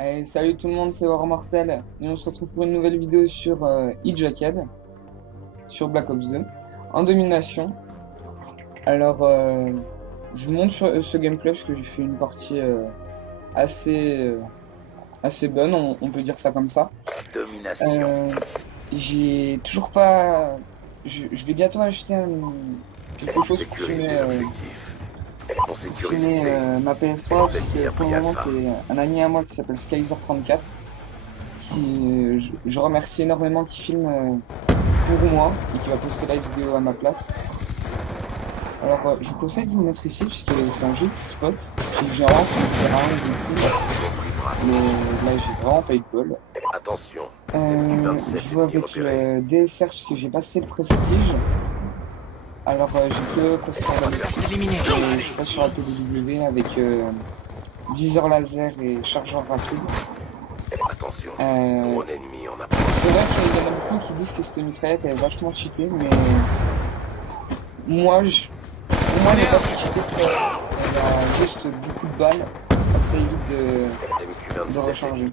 Allez, salut tout le monde, c'est War Mortel et on se retrouve pour une nouvelle vidéo sur Jacked, sur Black Ops 2, en domination. Alors, je vous montre ce gameplay parce que j'ai fait une partie assez, assez bonne, on peut dire ça comme ça. Domination. J'ai toujours pas... Je vais bientôt acheter quelque chose pour Sécuriser filmer, l'objectif. On pour sécurise filmer ma PS3 parce l'ennemi que a pour pris le moment Alpha. c'est un ami à moi qui s'appelle Skyzer34 qui je remercie énormément qui filme pour moi et qui va poster la vidéo à ma place. Alors je vous conseille de vous mettre ici parce que c'est un joli spot. J'ai vraiment fait vraiment de kills, mais là j'ai vraiment pas eu de bol. Attention. Je joue avec le DSR parce que j'ai passé le prestige. Alors j'ai que le processeur d'habitude. Je suis pas sur la PDW avec viseur laser et chargeur rapide. Attention. Euh, Mon ennemi en approche. C'est vrai qu'il y en a beaucoup qui disent que cette mitraillette est vachement cheatée, mais moi, pour moi, elle n'est pas si cheatée. Elle a juste beaucoup de balles, ça évite de recharger.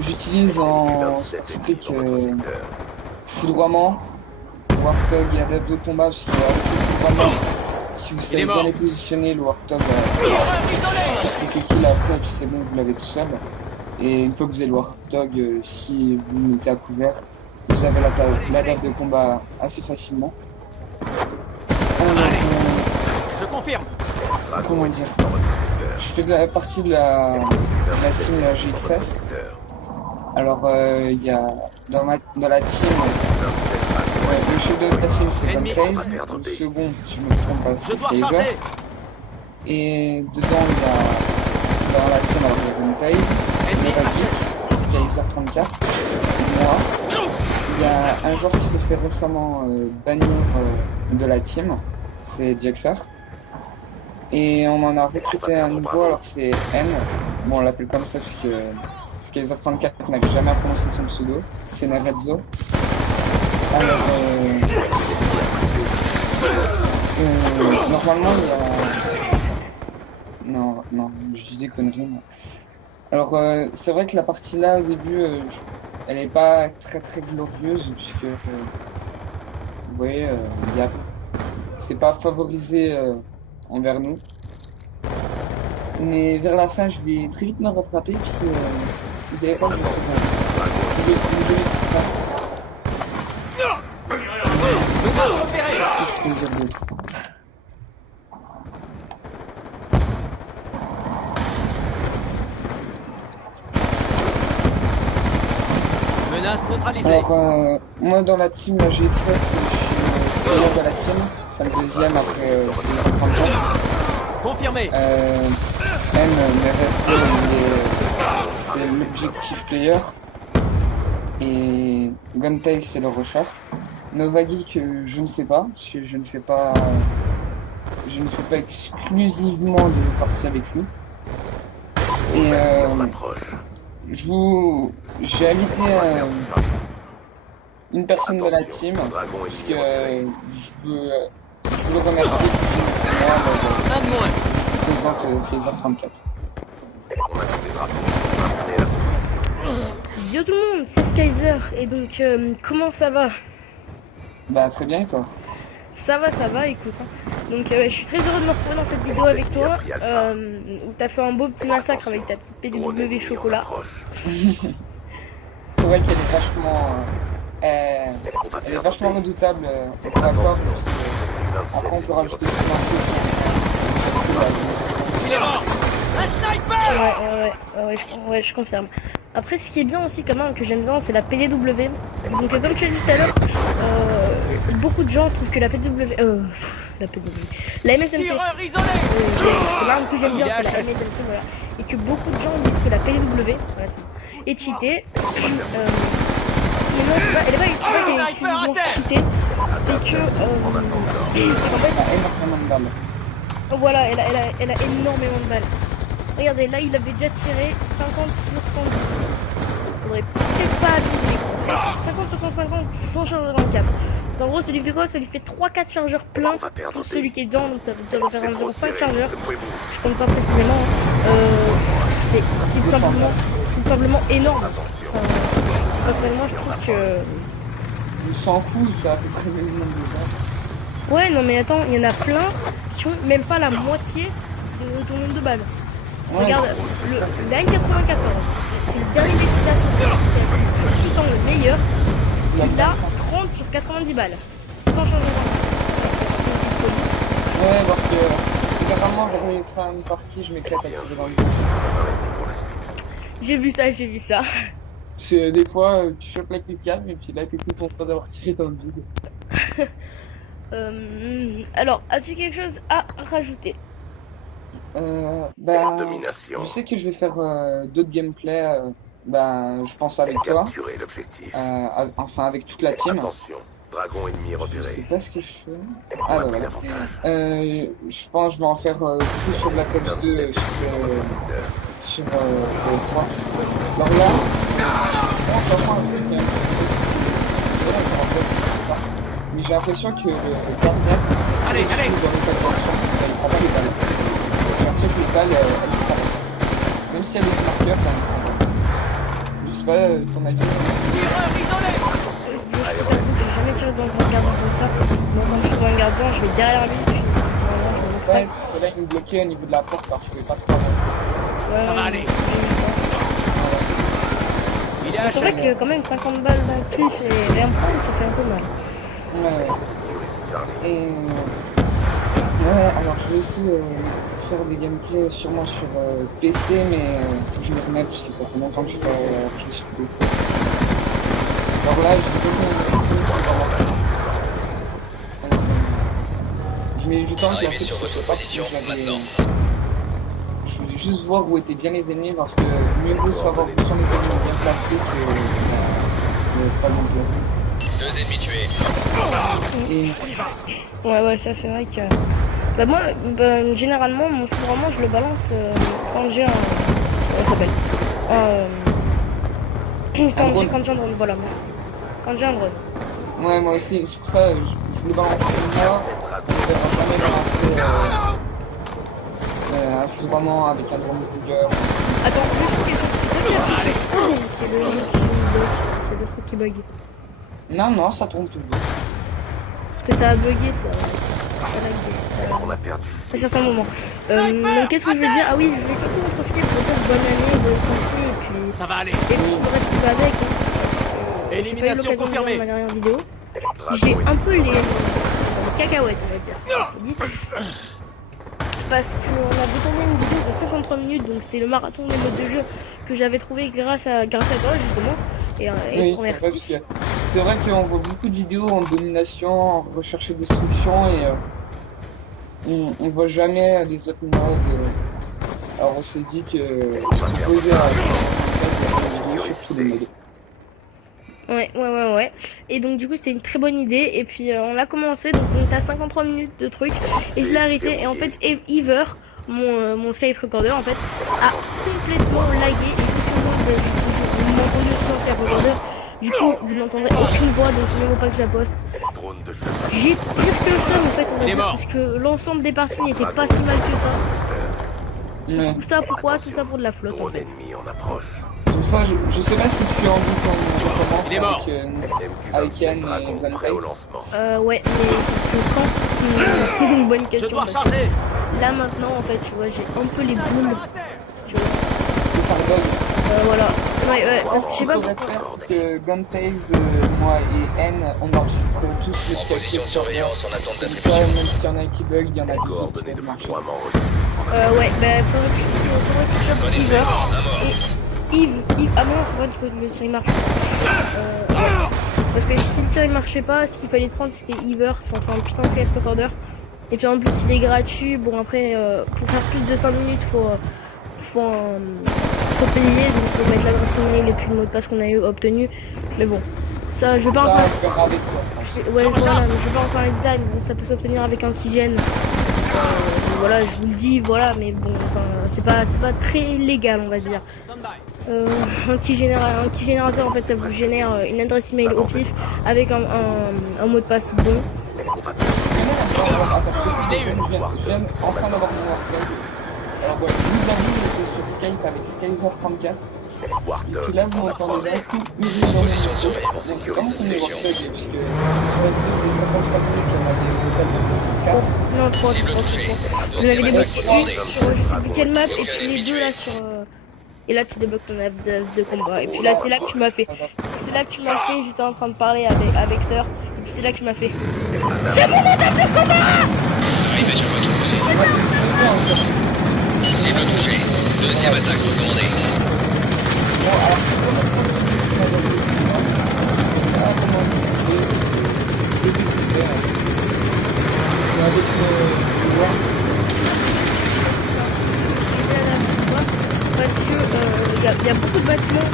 J'utilise en stick foudroiement, Warthog et adepte de combat, parce qu'il y a foudroiement. Si vous savez bien les positionner, le Warthog quelques kills après, puis c'est bon, vous l'avez tout seul. Et une fois que vous avez le Warthog, si vous le mettez à couvert, vous avez l'adepte de combat assez facilement. Je confirme. Comment dire, je fais partie de la team GXS. Alors il y a dans la team, le chef de la team c'est Guntaze, le second, si je me trompe pas, c'est Skyzer. Et dedans il y a dans la team Guntaze, Skyzer34, moi. Il y a un joueur qui s'est fait récemment bannir de la team, c'est Jaxer. Et on en a recruté un nouveau, alors c'est N. Bon, on l'appelle comme ça parce que Skyzer34 n'avait jamais prononcé son pseudo. C'est Nerezzo. Alors, normalement, il y a... Non, je dis des conneries. Moi. Alors, c'est vrai que la partie là, au début, elle n'est pas très glorieuse, puisque, vous voyez, c'est pas favorisé envers nous. Mais vers la fin, je vais très vite me rattraper, puis vous allez voir, Menace neutralisée. Alors, moi dans la team, la GXS, je suis le meilleur de la team, enfin le deuxième après le 34. Confirmé. N, c'est l'objectif player. Et Guntaze, c'est le rushers. Novagi, que je ne sais pas, parce que je ne fais pas exclusivement de parties avec lui. Et j'ai invité une personne de la team, parce que je veux le remercier présente Skyzer34. Yo tout le monde, c'est Skyzer, et donc comment ça va? Bah très bien et toi? Ça va, écoute. Hein. Donc je suis très heureux de me retrouver dans cette vidéo avec toi, où t'as fait un beau petit massacre avec ta petite PDW chocolat. C'est vrai qu'elle est vachement... elle est vachement redoutable au corps à corps, après on peut rajouter des Il est mort. Un sniper. Ouais, je confirme. Après, ce qui est bien aussi, quand même, que j'aime bien, c'est la PDW. Donc, comme tu as dit tout à l'heure, beaucoup de gens trouvent que la PDW... La MSMC... Tireur isolé. c'est l'arme que j'aime bien, c'est la MSMC, voilà. Et que beaucoup de gens disent que la PDW, voilà, est cheatée. Mais non, elle est pas exclusivement cheatée. C'est que... en fait, elle a énormément de balles. voilà, elle a énormément de balles. Regardez, là il avait déjà tiré 50 sur 110. Faudrait peut-être pas abuser. 50 sur 150 sans changer dans le cap. Donc en gros, ça lui fait quoi? Ça lui fait 3-4 chargeurs pleins On va perdre pour un celui pays. qui est dedans, donc ça va faire C'est trop environ 5 serré. chargeurs. Secouez-vous. Je compte pas précisément. C'est tout simplement énorme. Attention. Personnellement, je trouve que... On s'en fout, ça fait très bien le nombre de balles. Ouais, non mais attends, il y en a plein qui ont même pas la moitié de ton nombre de balles. Ouais, Regarde, c'est- le N94, c'est le dernier d'excitation qui sont le meilleur. Il a 30 sur 90 balles. Sans changement. Ouais, parce que généralement, j'avais fait une partie, je m'éclate à tirer dans le dos. Pour la suite. J'ai vu ça, j'ai vu ça. Des fois, tu chopes la clip calme et puis là, t'es tout content d'avoir tiré dans le vide. Alors, as-tu quelque chose à rajouter? Bah, Domination. je sais que je vais faire d'autres gameplays, bah, je pense avec toi, Capturer l'objectif. enfin avec toute la team. Attention. Dragon ennemi Je sais repéré. pas ce que je fais. On Ah a bah pris voilà. l'avantage. Je pense que je vais en faire beaucoup sur Black Ops 2 27 dans le secteur. sur PS3. Alors là, on va voir un truc, hein. Voilà, je me rappelle, c'est ça. Mais j'ai l'impression que le gardien, Allez, allez. dans les version, il prend pas les balles. J'ai l'impression que les balles, elles disparaissent. Même si elle est marqueur, ça ne prend pas. Je sais pas, ton avis. Tireur isolé. J'ai jamais tiré dans un gardien comme ça. Donc quand je suis dans un gardien, je vais derrière lui. Puis, Ouais, c'est là qu'il me bloquait au niveau de la porte, alors je pouvais pas trop avancer. Ça va aller. Il est à C'est vrai que quand même 50 balles d'un plus et rien prendre, ça fait un peu mal. Ouais. Sécuriste Charlie. Et ouais, alors je vais essayer de faire des gameplays sûrement sur PC, mais faut que je me remette parce que ça fait longtemps que je suis pas joué sur PC. Alors là, je mets du temps que la Sur votre position maintenant. Je voulais juste voir où étaient bien les ennemis parce que mieux vaut savoir où sont les ennemis bien placés que pas bien placés. 2 ennemis tués. Et Ouais, ça c'est vrai que... Bah moi, généralement, mon fou vraiment, je le balance quand j'ai un... Comment ça s'appelle quand j'ai un drone, voilà. Merci. Quand j'ai un drone. ouais, moi aussi, c'est pour ça je voulais balancer moi. Je vais jamais balancer un fou vraiment avec un drone bugger. Attends, juste c'est le truc qui bug. Non, ça tourne tout le temps. Parce que ça a bugué, ça lag. On a perdu. À certains moments. Donc qu'est-ce que je veux dire? Ah oui, je vais surtout en profiter pour dire bonne année, bonne santé et puis... Ça va aller. Et puis le reste qui va avec. Élimination confirmée. Ma dernière vidéo. J'ai un peu les cacahuètes, on va dire. Parce qu'on a tourné une vidéo de 53 minutes, donc c'était le marathon des modes de jeu que j'avais trouvé grâce à toi justement. Et Oui, je te c'est vrai, remercie. parce que c'est vrai qu'on voit beaucoup de vidéos en domination, en recherche et destruction, et on voit jamais des autres modes. Alors on s'est dit que se poser à sur tous les modes. Ouais. Et donc du coup c'était une très bonne idée. Et puis on a commencé, donc on était à 53 minutes de trucs. Et je l'ai arrêté. Et en fait Ever, mon Skype recorder en fait, a complètement lagué. Et vous m'entendez aussi en Skype recorder. Du coup vous n'entendrez aucune voix, donc il ne faut pas que je la poste. Drone de chasse. J'ai pire que ça en fait, on va Il est dire, mort. parce que l'ensemble des parties n'était pas si mal que ça. Ouais. Tout ça pourquoi? Tout ça pour de la flotte en Drone fait. ennemi en approche. C'est pour ça, je sais pas si tu as envie qu'on Il est mort. recommence avec MQ-27 Anne et Dragon Van prêt au Dyke. lancement. Ouais, mais je pense que c'est une bonne Je question. dois parce recharger. que là maintenant en fait, tu vois, j'ai un peu les boules. Tu vois. C'est par bug. Voilà. Ouais, parce que je sais pas Ce qu'on va pourquoi. faire, c'est que Guntaze, moi et N, on enregistre tous le En Skype position de surveillance en attente Comme d'attribution. ça, même s'il y en a qui bug, il y en a d'autres Coordonnées qui de peuvent marcher. foudroiement reçues. Ouais, faudrait que je chope Bon ennemi Ever. mort, un mort. Et Yves, ah non, c'est vrai que le tir il marche. Parce que si le tir il marchait pas, ce qu'il fallait prendre c'était Ever, c'est un putain de Skype recorder. Et puis en plus il est gratuit, bon après pour faire plus de 5 minutes faut payer, donc faut mettre l'adresse email et puis le mot de passe qu'on a obtenu. Mais bon, ça je vais pas Ça, encore... je verrai avec toi. Ouais, voilà, mais je vais pas encore les détails, donc ça peut s'obtenir avec un petit gène. Voilà, je vous le dis, voilà, mais bon, enfin, c'est pas très légal, on va dire. Un petit générateur, en fait, ça vous génère une adresse email au pif avec un mot de passe bon. Je l'ai eu. J'aime enfin d'avoir mon Warthog. Alors voilà, je vous avoue, j'étais sur Skype avec Skyzer34. Et puis là, vous m'entendez d'un coup hurler dans le micro. surveillance Bon, c'est vraiment sécurité comme les session. Warthogs, puisque sur la vidéo des 53 minutes, il y en avait totalement 4. Non, 3, Cible 3, touchée. 3. Vous Deuxième avez attaque débloqué demandée. sur je sais plus quelle map, et puis les deux là sur... Et là tu débloques ton app de combat. Et puis là c'est là que tu m'as fait. C'est là que tu m'as fait, j'étais en train de parler avec Hector. Et puis c'est là que tu m'as fait. C'est mon attaque de combat. Arrivez sur votre position. Cible touchée. Deuxième attaque recommandée. Bon, alors, Parce que il y a beaucoup de bâtiments.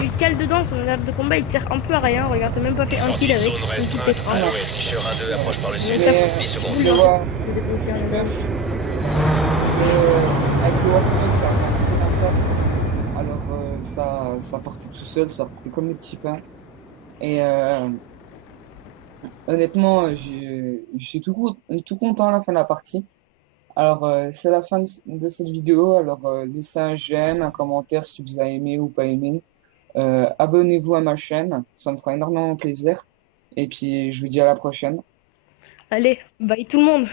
Tu cales dedans, ton app de combat il te sert un peu à rien. Regarde, t'as même pas fait un kill avec. Zone Une petite restreinte. écran. Alloué. Fisher 1-2 approche par le sud. Mais 10 secondes. je vois. J'ai débloqué un Avec le Warthog, ça a marché d'un ça. Alors ça partait tout seul, ça partait comme des petits pains. Et honnêtement, je suis tout content à la fin de la partie. Alors c'est la fin de cette vidéo. Alors laissez un j'aime, un commentaire si vous avez aimé ou pas aimé. Abonnez-vous à ma chaîne, ça me fera énormément plaisir. Et puis je vous dis à la prochaine. Allez, bye tout le monde.